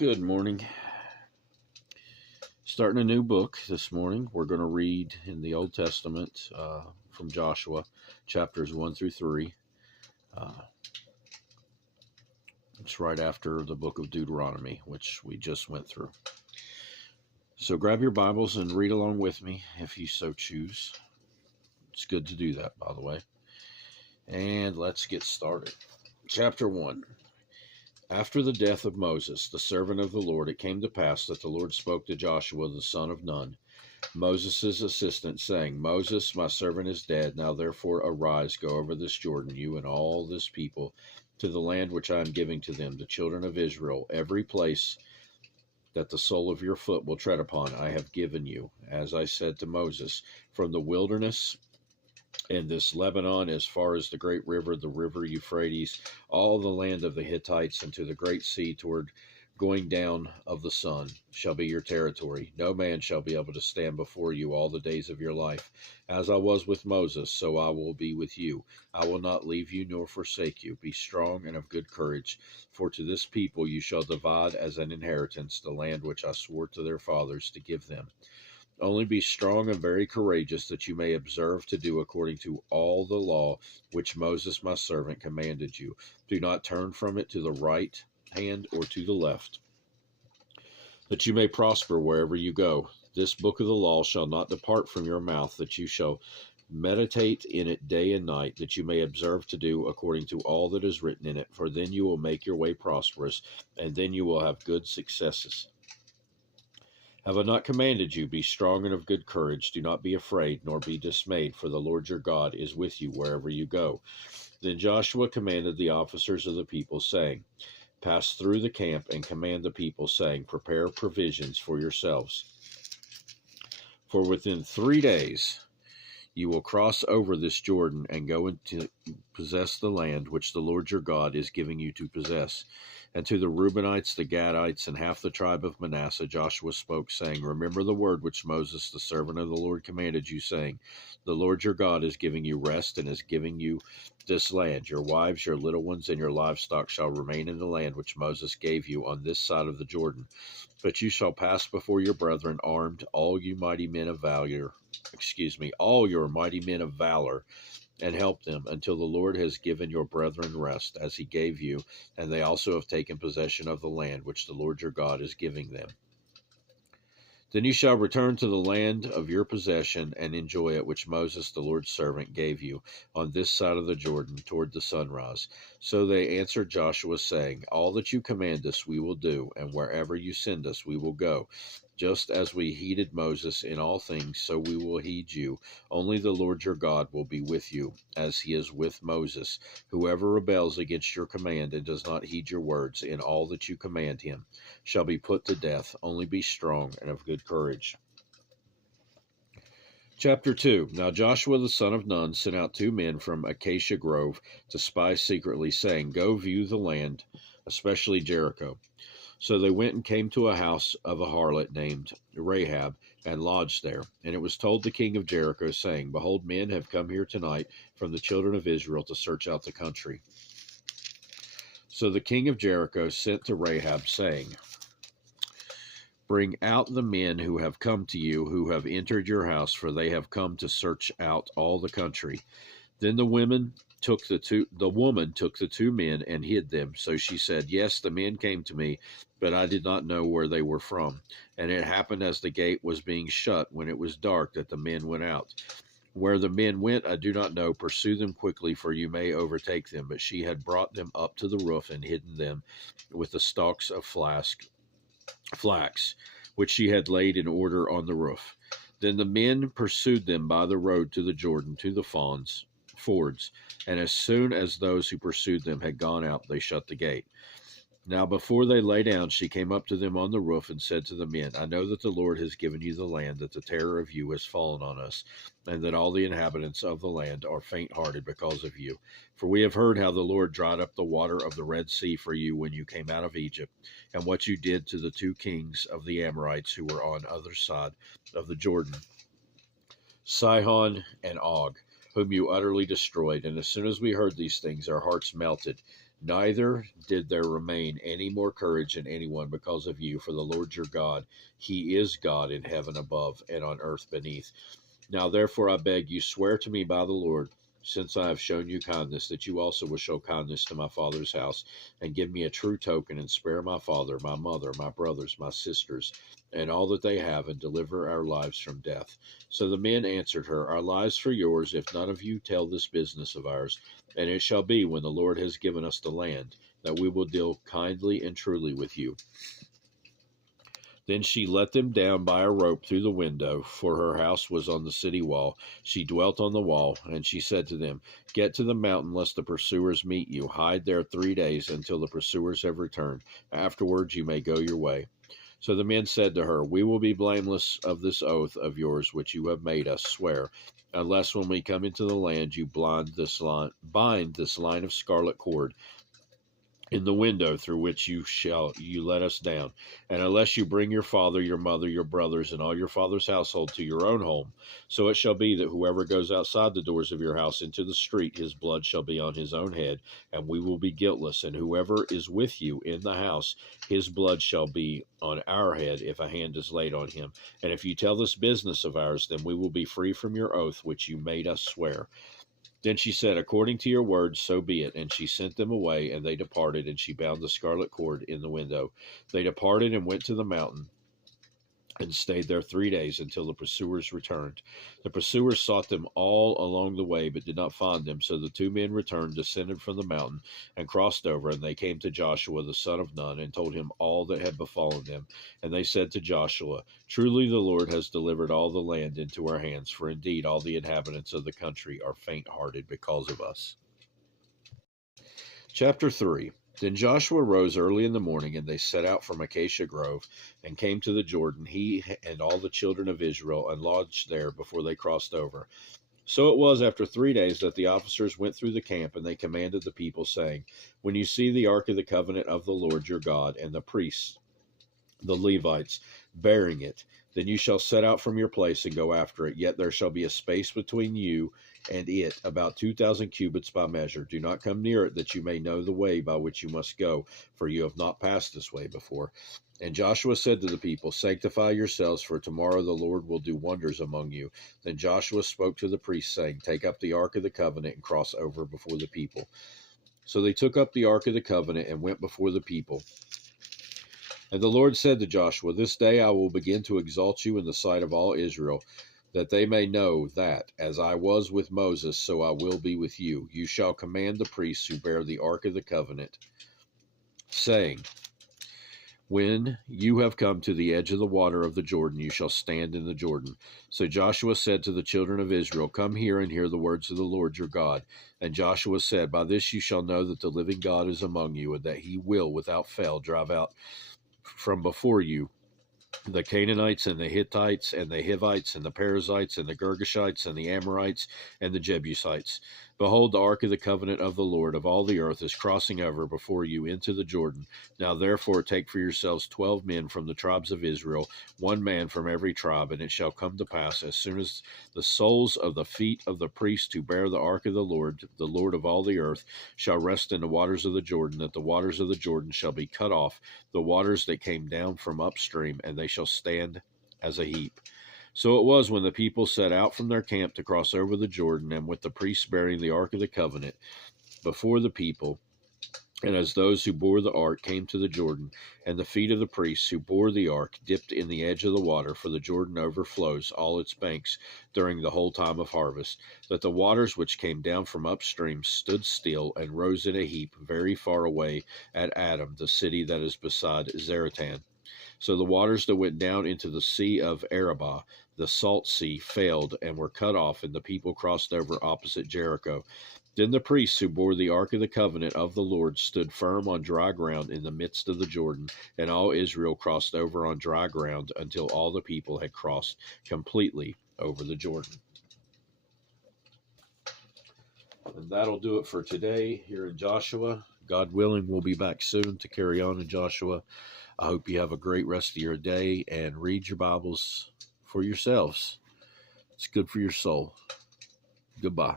Good morning. Starting a new book this morning. We're going to read in the Old Testament from Joshua, chapters 1 through 3. It's right after the book of Deuteronomy, which we just went through. So grab your Bibles and read along with me if you so choose. It's good to do that, by the way. And let's get started. Chapter 1. After the death of Moses, the servant of the Lord, it came to pass that the Lord spoke to Joshua the son of Nun, Moses' assistant, saying, Moses, my servant, is dead. Now therefore arise, go over this Jordan, you and all this people, to the land which I am giving to them, the children of Israel. Every place that the sole of your foot will tread upon, I have given you, as I said to Moses, from the wilderness and this Lebanon, as far as the great river, the river Euphrates, all the land of the Hittites, and to the great sea toward going down of the sun, shall be your territory. No man shall be able to stand before you all the days of your life. As I was with Moses, so I will be with you. I will not leave you nor forsake you. Be strong and of good courage, for to this people you shall divide as an inheritance the land which I swore to their fathers to give them. Only be strong and very courageous, that you may observe to do according to all the law which Moses my servant commanded you. Do not turn from it to the right hand or to the left, that you may prosper wherever you go. This book of the law shall not depart from your mouth, that you shall meditate in it day and night, that you may observe to do according to all that is written in it. For then you will make your way prosperous, and then you will have good successes. Have I not commanded you, be strong and of good courage? Do not be afraid, nor be dismayed, for the Lord your God is with you wherever you go. Then Joshua commanded the officers of the people, saying, Pass through the camp and command the people, saying, Prepare provisions for yourselves. For within 3 days you will cross over this Jordan and go into possess the land which the Lord your God is giving you to possess. And to the Reubenites, the Gadites, and half the tribe of Manasseh, Joshua spoke, saying, Remember the word which Moses, the servant of the Lord, commanded you, saying, The Lord your God is giving you rest, and is giving you this land. Your wives, your little ones, and your livestock shall remain in the land which Moses gave you on this side of the Jordan. But you shall pass before your brethren armed, all your mighty men of valor, and help them until the Lord has given your brethren rest, as he gave you, and they also have taken possession of the land which the Lord your God is giving them. Then you shall return to the land of your possession and enjoy it, which Moses the Lord's servant gave you on this side of the Jordan toward the sunrise. So they answered Joshua, saying, All that you command us we will do, and wherever you send us we will go. Just as we heeded Moses in all things, so we will heed you. Only the Lord your God will be with you, as he is with Moses. Whoever rebels against your command and does not heed your words in all that you command him shall be put to death. Only be strong and of good courage. Chapter 2. Now Joshua the son of Nun sent out 2 men from Acacia Grove to spy secretly, saying, Go view the land, especially Jericho. So they went and came to a house of a harlot named Rahab, and lodged there. And it was told the king of Jericho, saying, Behold, men have come here tonight from the children of Israel to search out the country. So the king of Jericho sent to Rahab, saying, Bring out the men who have come to you, who have entered your house, for they have come to search out all the country. Then the woman took the 2 men and hid them. So she said, Yes, the men came to me, but I did not know where they were from. And it happened as the gate was being shut, when it was dark, that the men went out. Where the men went, I do not know. Pursue them quickly, for you may overtake them. But she had brought them up to the roof and hidden them with the stalks of flax, which she had laid in order on the roof. Then the men pursued them by the road to the Jordan, to the fords, and as soon as those who pursued them had gone out, they shut the gate. Now before they lay down, she came up to them on the roof and said to the men, I know that the Lord has given you the land, that the terror of you has fallen on us, and that all the inhabitants of the land are faint-hearted because of you. For we have heard how the Lord dried up the water of the Red Sea for you when you came out of Egypt, and what you did to the 2 kings of the Amorites who were on other side of the Jordan, Sihon and Og, whom you utterly destroyed. And as soon as we heard these things, our hearts melted, Neither did there remain any more courage in anyone because of you, for the Lord your God, he is God in heaven above and on earth beneath. Now therefore I beg you, swear to me by the Lord, since I have shown you kindness, that you also will show kindness to my father's house, and give me a true token, and spare my father, my mother, my brothers, my sisters, and all that they have, and deliver our lives from death. So the men answered her, Our lives for yours, if none of you tell this business of ours. And it shall be, when the Lord has given us the land, that we will deal kindly and truly with you. Then she let them down by a rope through the window, for her house was on the city wall. She dwelt on the wall, and she said to them, Get to the mountain, lest the pursuers meet you. Hide there 3 days until the pursuers have returned. Afterwards you may go your way. So the men said to her, We will be blameless of this oath of yours which you have made us swear, unless when we come into the land you bind this line of scarlet cord in the window through which you let us down, and unless you bring your father, your mother, your brothers, and all your father's household to your own home. So it shall be that whoever goes outside the doors of your house into the street, his blood shall be on his own head, and we will be guiltless. And whoever is with you in the house, his blood shall be on our head if a hand is laid on him. And if you tell this business of ours, then we will be free from your oath which you made us swear. Then she said, According to your words, so be it. And she sent them away, and they departed, and she bound the scarlet cord in the window. They departed and went to the mountain, and stayed there 3 days until the pursuers returned. The pursuers sought them all along the way, but did not find them. So the 2 men returned, descended from the mountain, and crossed over. And they came to Joshua the son of Nun, and told him all that had befallen them. And they said to Joshua, Truly the Lord has delivered all the land into our hands, for indeed all the inhabitants of the country are faint-hearted because of us. Chapter 3. Then Joshua rose early in the morning, and they set out from Acacia Grove, and came to the Jordan, he and all the children of Israel, and lodged there before they crossed over. So it was after 3 days that the officers went through the camp, and they commanded the people, saying, When you see the ark of the covenant of the Lord your God, and the priests, the Levites, bearing it, then you shall set out from your place and go after it. Yet there shall be a space between you and it, about 2,000 cubits by measure. Do not come near it, that you may know the way by which you must go, for you have not passed this way before. And Joshua said to the people, Sanctify yourselves, for tomorrow the Lord will do wonders among you. Then Joshua spoke to the priests, saying, Take up the ark of the covenant and cross over before the people. So they took up the ark of the covenant and went before the people. And the Lord said to Joshua, This day I will begin to exalt you in the sight of all Israel, that they may know that, as I was with Moses, so I will be with you. You shall command the priests who bear the ark of the covenant, saying, When you have come to the edge of the water of the Jordan, you shall stand in the Jordan. So Joshua said to the children of Israel, Come here and hear the words of the Lord your God. And Joshua said, By this you shall know that the living God is among you, and that he will without fail drive out from before you the Canaanites and the Hittites and the Hivites and the Perizzites and the Girgashites and the Amorites and the Jebusites. Behold, the ark of the covenant of the Lord of all the earth is crossing over before you into the Jordan. Now therefore take for yourselves 12 men from the tribes of Israel, 1 man from every tribe. And it shall come to pass, as soon as the soles of the feet of the priests who bear the ark of the Lord of all the earth, shall rest in the waters of the Jordan, that the waters of the Jordan shall be cut off, the waters that came down from upstream, and they shall stand as a heap. So it was, when the people set out from their camp to cross over the Jordan, and with the priests bearing the ark of the covenant before the people, and as those who bore the ark came to the Jordan, and the feet of the priests who bore the ark dipped in the edge of the water, for the Jordan overflows all its banks during the whole time of harvest, that the waters which came down from upstream stood still and rose in a heap very far away at Adam, the city that is beside Zaratan. So the waters that went down into the sea of Arabah, the salt sea, failed and were cut off, and the people crossed over opposite Jericho. Then the priests who bore the ark of the covenant of the Lord stood firm on dry ground in the midst of the Jordan, and all Israel crossed over on dry ground until all the people had crossed completely over the Jordan. And that'll do it for today here in Joshua. God willing, we'll be back soon to carry on in Joshua. I hope you have a great rest of your day, and read your Bibles for yourselves. It's good for your soul. Goodbye.